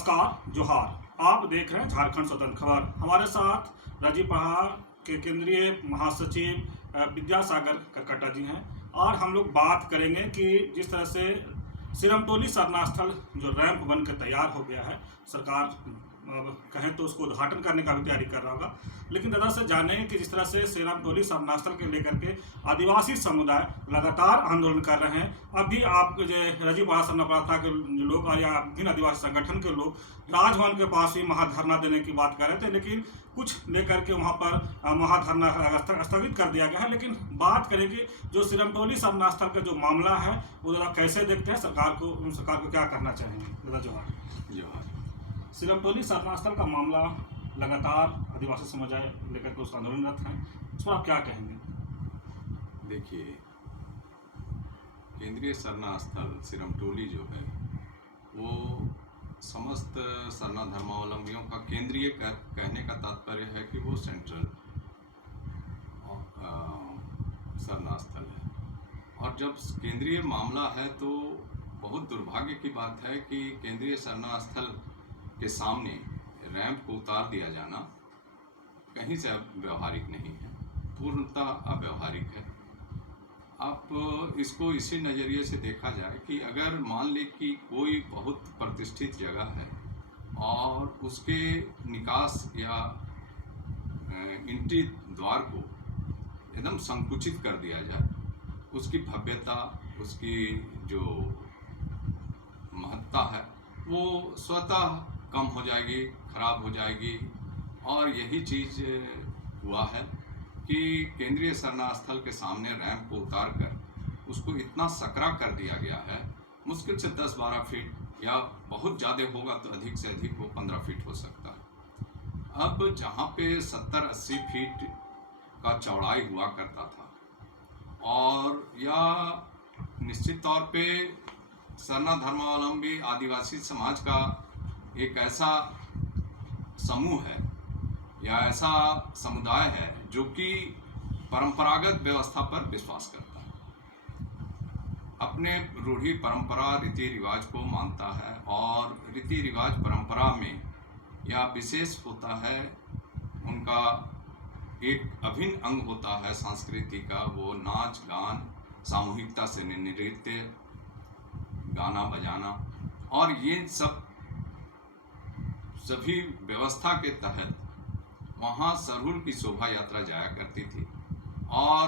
नमस्कार, जोहार। आप देख रहे हैं झारखंड स्वतंत्र खबर। हमारे साथ रजीपहा के केंद्रीय महासचिव विद्यासागर करकटा जी हैं और हम लोग बात करेंगे कि जिस तरह से सिरमटोली सरना स्थल जो रैंप बनकर तैयार हो गया है, सरकार अब कहें तो उसको उद्घाटन करने का भी तैयारी कर रहा होगा, लेकिन दादा से जाने कि जिस तरह से सिरमटोली सरना स्थल के लेकर के आदिवासी समुदाय लगातार आंदोलन कर रहे हैं। अभी आप जो रजीपहा सरना प्रांत के लोग और या विभिन्न आदिवासी संगठन के लोग राजभवन के पास ही महाधरना देने की बात कर रहे थे, लेकिन कुछ लेकर के वहां पर महाधरना स्थगित कर दिया गया है। लेकिन बात करेंगे जो सिरमटोली सरना स्थल का जो मामला है वो जरा कैसे देखते हैं, सरकार को क्या करना चाहेंगे? दादा जोहार। सिरमटोली सरना स्थल का मामला लगातार आदिवासी समुदाय लेकर के उस आंदोलनरत हैं, उस पर आप क्या कहेंगे? देखिए, केंद्रीय सरना स्थल सिरमटोली जो है वो समस्त सरना धर्मावलंबियों का केंद्रीय कहने का तात्पर्य है कि वो सेंट्रल सरना स्थल है। और जब केंद्रीय मामला है तो बहुत दुर्भाग्य की बात है कि केंद्रीय सरना स्थल के सामने रैंप को उतार दिया जाना कहीं से व्यवहारिक नहीं है, पूर्णतः अव्यवहारिक है। आप इसको इसी नज़रिए से देखा जाए कि अगर मान लें कि कोई बहुत प्रतिष्ठित जगह है और उसके निकास या एंट्री द्वार को एकदम संकुचित कर दिया जाए, उसकी भव्यता, उसकी जो महत्ता है वो स्वतः कम हो जाएगी, खराब हो जाएगी। और यही चीज़ हुआ है कि केंद्रीय सरना स्थल के सामने रैंप को उतार कर उसको इतना सकरा कर दिया गया है, मुश्किल से 10-12 फीट या बहुत ज़्यादा होगा तो अधिक से अधिक वो 15 फीट हो सकता है। अब जहाँ पे 70-80 फीट का चौड़ाई हुआ करता था और या निश्चित तौर पे सरना धर्मावलंबी आदिवासी समाज का एक ऐसा समूह है या ऐसा समुदाय है जो कि परंपरागत व्यवस्था पर विश्वास करता है, अपने रूढ़ी परंपरा रीति रिवाज को मानता है और रीति रिवाज परंपरा में या विशेष होता है, उनका एक अभिन्न अंग होता है संस्कृति का, वो नाच गान, सामूहिकता से नृत्य, गाना बजाना। और ये सभी व्यवस्था के तहत वहाँ सरहुल की शोभा यात्रा जाया करती थी और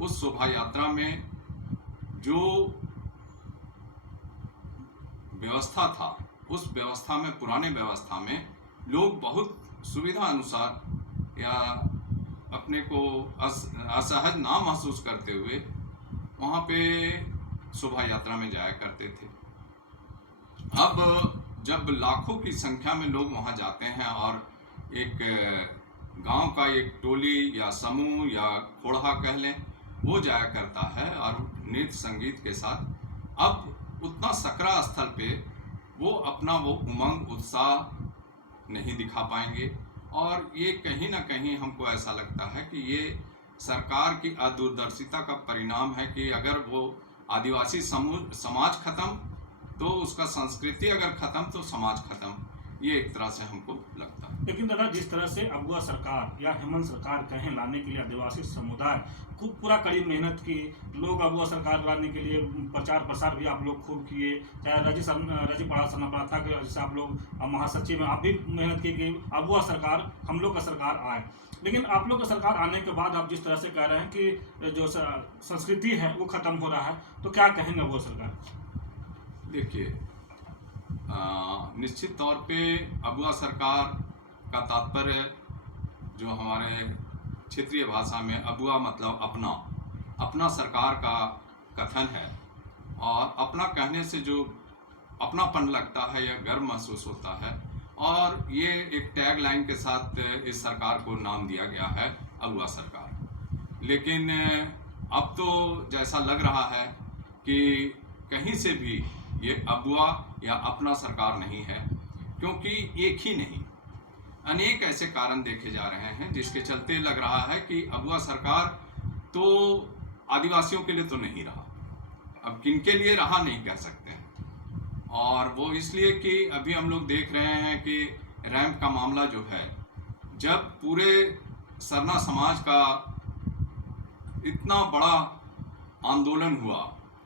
उस शोभा यात्रा में जो व्यवस्था था, उस व्यवस्था में, पुराने व्यवस्था में लोग बहुत सुविधा अनुसार या अपने को असहज ना महसूस करते हुए वहाँ पे शोभा यात्रा में जाया करते थे। अब जब लाखों की संख्या में लोग वहाँ जाते हैं और एक गांव का एक टोली या समूह या खोड़ा कह लें, वो जाया करता है और नृत्य संगीत के साथ, अब उतना सकरा स्थल पे वो अपना वो उमंग उत्साह नहीं दिखा पाएंगे। और ये कहीं ना कहीं हमको ऐसा लगता है कि ये सरकार की अदूरदर्शिता का परिणाम है कि अगर वो आदिवासी समाज खत्म तो उसका संस्कृति अगर खत्म तो समाज खत्म, ये एक तरह से हमको लगता है। लेकिन दादा, जिस तरह से अगुआ सरकार या हेमंत सरकार कहें लाने के लिए आदिवासी समुदाय खूब पूरा कड़ी मेहनत की, लोग अगुआ सरकार लाने के लिए प्रचार प्रसार भी आप लोग खूब किए, चाहे रजीपहा सरना प्रांत के जैसे आप लोग महासचिव में आप भी मेहनत की कि अगुआ सरकार, हम लोग का सरकार आए। लेकिन आप लोग का सरकार आने के बाद आप जिस तरह से कह रहे हैं कि जो संस्कृति है वो खत्म हो रहा है, तो क्या कहेंगे अगुआ सरकार? देखिए, निश्चित तौर पे अगुआ सरकार का तात्पर्य जो हमारे क्षेत्रीय भाषा में अगुआ मतलब अपना सरकार का कथन है। और अपना कहने से जो अपनापन लगता है या गर्व महसूस होता है, और ये एक टैग लाइन के साथ इस सरकार को नाम दिया गया है अगुआ सरकार। लेकिन अब तो जैसा लग रहा है कि कहीं से भी ये अगुआ या अपना सरकार नहीं है, क्योंकि एक ही नहीं, अनेक ऐसे कारण देखे जा रहे हैं जिसके चलते लग रहा है कि अगुआ सरकार तो आदिवासियों के लिए तो नहीं रहा, अब किनके लिए रहा नहीं कह सकते हैं। और वो इसलिए कि अभी हम लोग देख रहे हैं कि रैंप का मामला जो है, जब पूरे सरना समाज का इतना बड़ा आंदोलन हुआ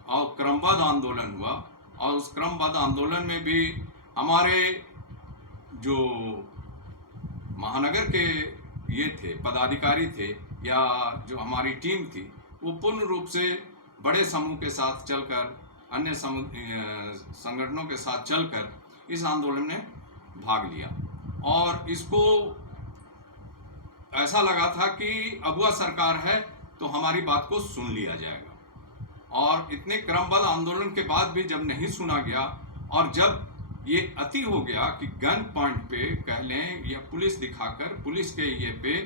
और क्रमबद्ध आंदोलन हुआ, और उस क्रमबद्ध आंदोलन में भी हमारे जो महानगर के ये थे पदाधिकारी थे या जो हमारी टीम थी, वो पूर्ण रूप से बड़े समूह के साथ चलकर, अन्य संगठनों के साथ चलकर इस आंदोलन में भाग लिया। और इसको ऐसा लगा था कि अगुआ सरकार है तो हमारी बात को सुन लिया जाएगा, और इतने क्रमबद्ध आंदोलन के बाद भी जब नहीं सुना गया, और जब ये अति हो गया कि गन पॉइंट पे कह लें या पुलिस दिखाकर, पुलिस के ये पे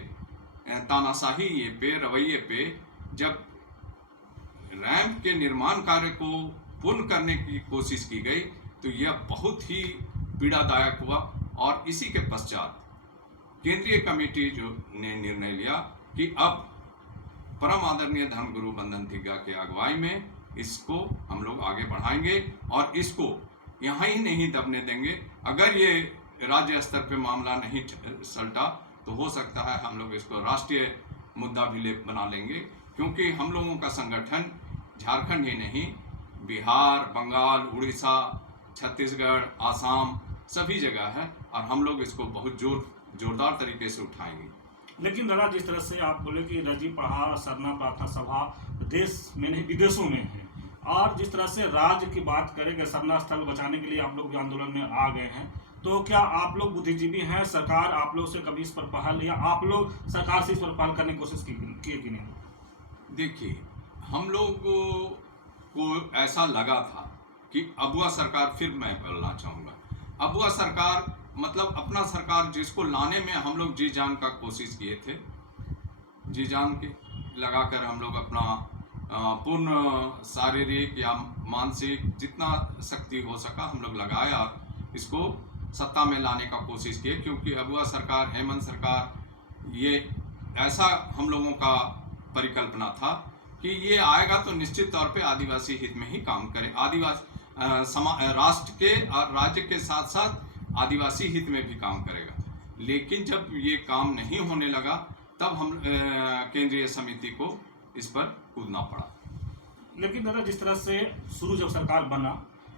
तानाशाही ये पे रवैये पे जब रैंप के निर्माण कार्य को पूर्ण करने की कोशिश की गई, तो यह बहुत ही पीड़ादायक हुआ। और इसी के पश्चात केंद्रीय कमेटी जो ने निर्णय लिया कि अब परम आदरणीय धर्मगुरु बंधन तिग्गा के अगुवाई में इसको हम लोग आगे बढ़ाएंगे, और इसको यहाँ ही नहीं दबने देंगे। अगर ये राज्य स्तर पे मामला नहीं सलटा तो हो सकता है हम लोग इसको राष्ट्रीय मुद्दा भी बना लेंगे, क्योंकि हम लोगों का संगठन झारखंड ही नहीं, बिहार, बंगाल, उड़ीसा, छत्तीसगढ़, आसाम सभी जगह है, और हम लोग इसको बहुत जोरदार तरीके से उठाएंगे। लेकिन दादा, जिस तरह से आप बोले कि रजी पहाड़ सरना प्रार्थना सभा देश में नहीं विदेशों में है, और जिस तरह से राज्य की बात करें कि सरना स्थल बचाने के लिए आप लोग भी आंदोलन में आ गए हैं, तो क्या आप लोग बुद्धिजीवी हैं? सरकार आप लोग से कभी इस पर पहल, या आप लोग सरकार से इस पर पहल करने की कोशिश की कि नहीं? देखिए, हम लोग को ऐसा लगा था कि अगुआ सरकार, फिर मैं बोलना चाहूँगा, अगुआ सरकार मतलब अपना सरकार जिसको लाने में हम लोग जी जान का कोशिश किए थे, जी जान के लगाकर हम लोग अपना पूर्ण शारीरिक या मानसिक जितना शक्ति हो सका हम लोग लगाया, और इसको सत्ता में लाने का कोशिश किए। क्योंकि अगुआ सरकार, हेमंत सरकार, ये ऐसा हम लोगों का परिकल्पना था कि ये आएगा तो निश्चित तौर पे आदिवासी हित में ही काम करे, राष्ट्र के और राज्य के साथ साथ आदिवासी हित में भी काम करेगा। लेकिन जब ये काम नहीं होने लगा, तब हम केंद्रीय समिति को इस पर कूदना पड़ा। लेकिन दादा, जिस तरह से शुरू जब सरकार बना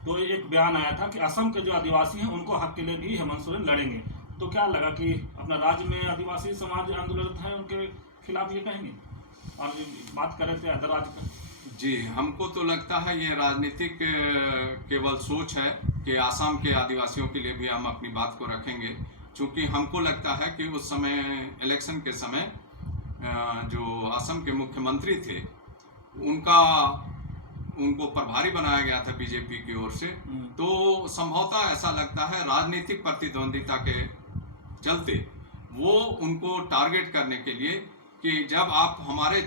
तो एक बयान आया था कि असम के जो आदिवासी हैं उनको हक के लिए भी हेमंत सोरेन लड़ेंगे, तो क्या लगा कि अपना राज्य में आदिवासी समाज आंदोलन है उनके खिलाफ ये कहेंगे? और बात कर रहे थे अदर राज्य का। जी, हमको तो लगता है ये राजनीतिक केवल सोच है कि आसाम के आदिवासियों के लिए भी हम अपनी बात को रखेंगे, क्योंकि हमको लगता है कि उस समय इलेक्शन के समय जो असम के मुख्यमंत्री थे उनको प्रभारी बनाया गया था बीजेपी की ओर से, तो संभवतः ऐसा लगता है राजनीतिक प्रतिद्वंदिता के चलते वो उनको टारगेट करने के लिए कि जब आप हमारे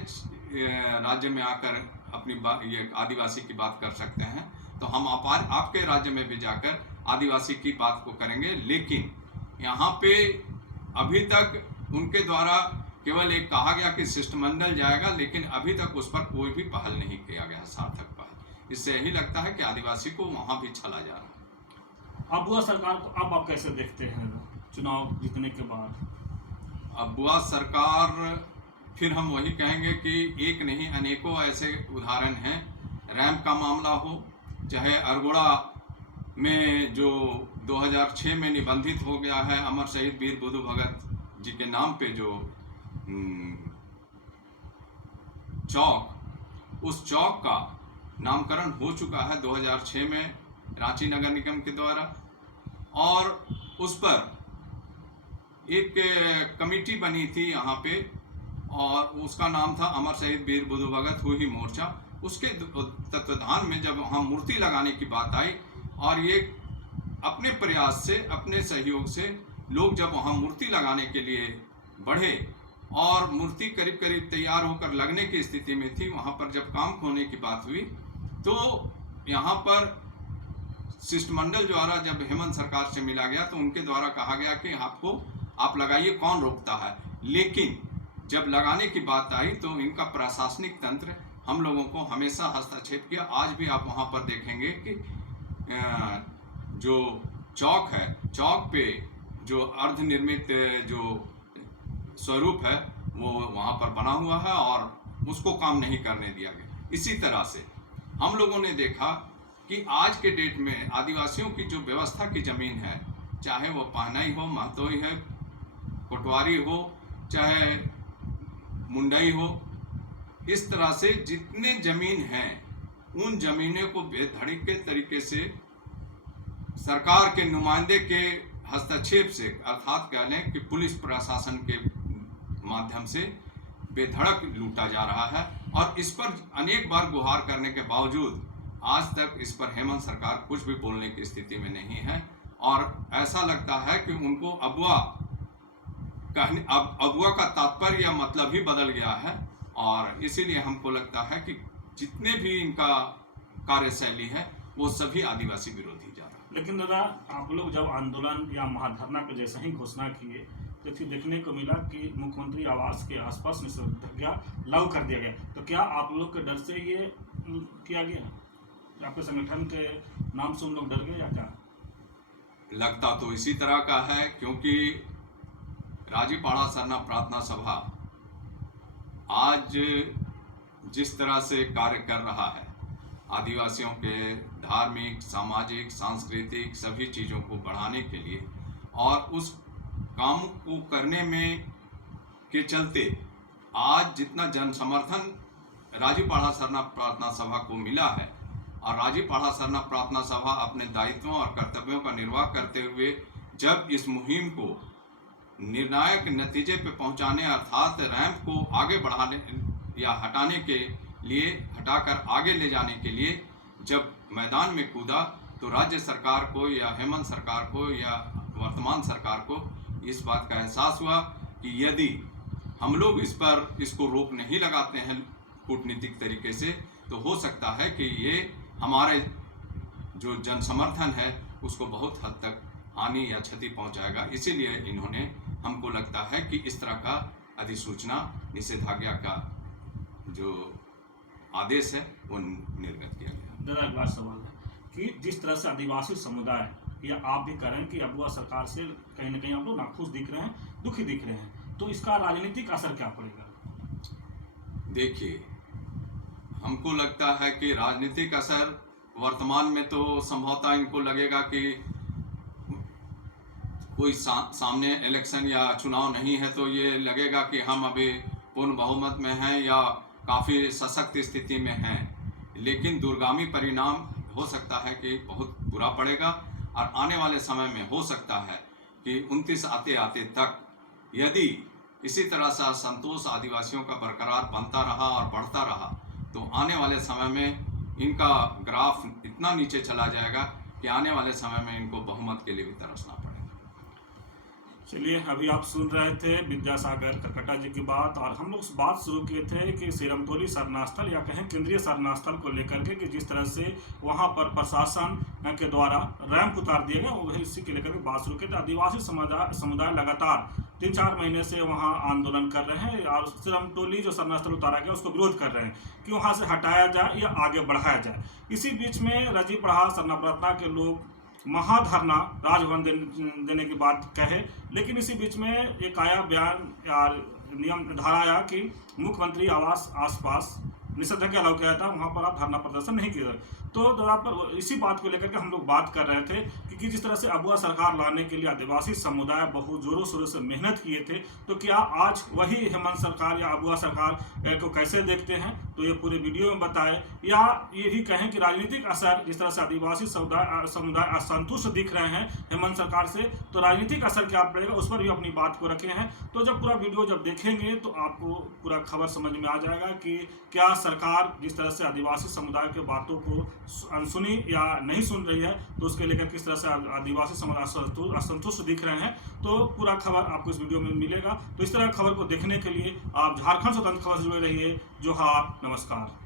राज्य में आकर अपनी ये आदिवासी की बात कर सकते हैं, तो हम आपके राज्य में भी जाकर आदिवासी की बात को करेंगे। लेकिन यहाँ पे अभी तक उनके द्वारा केवल एक कहा गया कि शिष्टमंडल जाएगा, लेकिन अभी तक उस पर कोई भी पहल नहीं किया गया, सार्थक पहल। इससे यही लगता है कि आदिवासी को वहाँ भी छला जा रहा है। अगुआ सरकार को अब आप कैसे देखते हैं चुनाव जीतने के बाद? अगुआ सरकार, फिर हम वही कहेंगे कि एक नहीं अनेकों ऐसे उदाहरण हैं। रैंप का मामला हो, चाहे अरगोड़ा में जो 2006 में निबंधित हो गया है अमर शहीद वीर बुधु भगत जी के नाम पे जो चौक, उस चौक का नामकरण हो चुका है 2006 में रांची नगर निगम के द्वारा, और उस पर एक कमेटी बनी थी यहाँ पे, और उसका नाम था अमर शहीद वीर बुधु भगत हुई मोर्चा। उसके तत्वाधान में जब वहाँ मूर्ति लगाने की बात आई, और ये अपने प्रयास से, अपने सहयोग से लोग जब वहाँ मूर्ति लगाने के लिए बढ़े, और मूर्ति करीब करीब तैयार होकर लगने की स्थिति में थी, वहाँ पर जब काम होने की बात हुई, तो यहाँ पर शिष्टमंडल द्वारा जब हेमंत सरकार से मिला गया तो उनके द्वारा कहा गया कि आप लगाइए, कौन रोकता है। लेकिन जब लगाने की बात आई तो इनका प्रशासनिक तंत्र हम लोगों को हमेशा हस्तक्षेप किया। आज भी आप वहाँ पर देखेंगे कि जो चौक है, चौक पे जो अर्धनिर्मित जो स्वरूप है वो वहाँ पर बना हुआ है और उसको काम नहीं करने दिया गया। इसी तरह से हम लोगों ने देखा कि आज के डेट में आदिवासियों की जो व्यवस्था की ज़मीन है, चाहे वो पहनाई हो, महतोई है, कोटवारी हो, चाहे मुंडई हो, इस तरह से जितने ज़मीन हैं उन ज़मीनों को बेधड़क के तरीके से सरकार के नुमाइंदे के हस्तक्षेप से, अर्थात कह लें कि पुलिस प्रशासन के माध्यम से बेधड़क लूटा जा रहा है। और इस पर अनेक बार गुहार करने के बावजूद आज तक इस पर हेमंत सरकार कुछ भी बोलने की स्थिति में नहीं है। और ऐसा लगता है कि उनको अगवा का तात्पर्य या मतलब ही बदल गया है। और इसीलिए हमको लगता है कि जितने भी इनका कार्यशैली है वो सभी आदिवासी विरोधी जा रहा है। लेकिन दादा, आप लोग जब आंदोलन या महाधरना को जैसे ही घोषणा किए तो फिर देखने को मिला कि मुख्यमंत्री आवास के आसपास निषेधाज्ञा लागू कर दिया गया। तो क्या आप लोग के डर से ये किया गया? आपके संगठन के नाम से उन लोग डर गए या क्या? लगता तो इसी तरह का है, क्योंकि राजीपाड़ा सरना प्रार्थना सभा आज जिस तरह से कार्य कर रहा है, आदिवासियों के धार्मिक, सामाजिक, सांस्कृतिक सभी चीज़ों को बढ़ाने के लिए, और उस काम को करने में के चलते आज जितना जन समर्थन राजीपाड़ा सरना प्रार्थना सभा को मिला है, और राजीपाड़ा सरना प्रार्थना सभा अपने दायित्वों और कर्तव्यों का निर्वाह करते हुए जब इस मुहिम को निर्णायक नतीजे पे पहुंचाने, अर्थात रैंप को आगे बढ़ाने या हटाने के लिए, हटाकर आगे ले जाने के लिए जब मैदान में कूदा, तो राज्य सरकार को या हेमंत सरकार को या वर्तमान सरकार को इस बात का एहसास हुआ कि यदि हम लोग इसको रोक नहीं लगाते हैं कूटनीतिक तरीके से, तो हो सकता है कि ये हमारे जो जन समर्थन है उसको बहुत हद तक हानि या क्षति पहुंचाएगा। इसीलिए इन्होंने, हमको लगता है कि इस तरह का अधिसूचना, निषेधाज्ञा का जो आदेश है वो निर्गत किया गया। दादा, एक बार सवाल है कि जिस तरह से आदिवासी समुदाय या आप भी कह रहे हैं कि अगुआ सरकार से कहीं ना कहीं आप लोग नाखुश दिख रहे हैं, दुखी दिख रहे हैं, तो इसका राजनीतिक असर क्या पड़ेगा? देखिए, हमको लगता है कि राजनीतिक असर वर्तमान में तो संभवतः इनको लगेगा कि कोई सामने इलेक्शन या चुनाव नहीं है, तो ये लगेगा कि हम अभी पूर्ण बहुमत में हैं या काफ़ी सशक्त स्थिति में हैं। लेकिन दूरगामी परिणाम हो सकता है कि बहुत बुरा पड़ेगा, और आने वाले समय में हो सकता है कि 29 आते आते तक यदि इसी तरह से असंतोष आदिवासियों का बरकरार बनता रहा और बढ़ता रहा, तो आने वाले समय में इनका ग्राफ इतना नीचे चला जाएगा कि आने वाले समय में इनको बहुमत के लिए भी तरसना पड़ेगा। चलिए, अभी आप सुन रहे थे विद्यासागर करकटा जी की बात, और हम लोग बात शुरू किए थे कि सिरमटोली सरनास्थल या कहें केंद्रीय सरनास्थल को लेकर के कि जिस तरह से वहां पर प्रशासन के द्वारा रैंप उतार दिया गया, वही इसी के लेकर के बात शुरू की थी। आदिवासी समुदाय लगातार 3-4 महीने से वहां आंदोलन कर रहे हैं, और सिरमटोली जो सरनास्थल उतारा गया उसको विरोध कर रहे हैं कि वहां से हटाया जाए या आगे बढ़ाया जाए। इसी बीच में राजीपाड़ा सरना प्रार्थना के लोग महाधरना राजभवन देने की बात कहे, लेकिन इसी बीच में एक आया बयान या नियम धारा आया कि मुख्यमंत्री आवास आसपास निषेधाज्ञा लागू किया था, वहां पर आप धरना प्रदर्शन नहीं किया। तो जरा पर इसी बात को लेकर के हम लोग बात कर रहे थे कि जिस तरह से अगुआ सरकार लाने के लिए आदिवासी समुदाय बहुत जोरों शोरों से मेहनत किए थे, तो क्या आज वही हेमंत सरकार या अगुआ सरकार को कैसे देखते हैं, तो ये पूरे वीडियो में बताए। या ये भी कहें कि राजनीतिक असर, जिस तरह से आदिवासी समुदाय असंतुष्ट दिख रहे हैं हेमंत सरकार से, तो राजनीतिक असर क्या पड़ेगा उस पर भी अपनी बात को रखे हैं। तो जब पूरा वीडियो जब देखेंगे तो आपको पूरा खबर समझ में आ जाएगा कि क्या सरकार जिस तरह से आदिवासी समुदाय के बातों को अनसुनी या नहीं सुन रही है, तो उसके लेकर किस तरह से आदिवासी समुदाय असंतुष्ट दिख रहे हैं, तो पूरा खबर आपको इस वीडियो में मिलेगा। तो इस तरह खबर को देखने के लिए आप झारखंड स्वतंत्र खबर से जुड़े रहिए। जोहार, नमस्कार।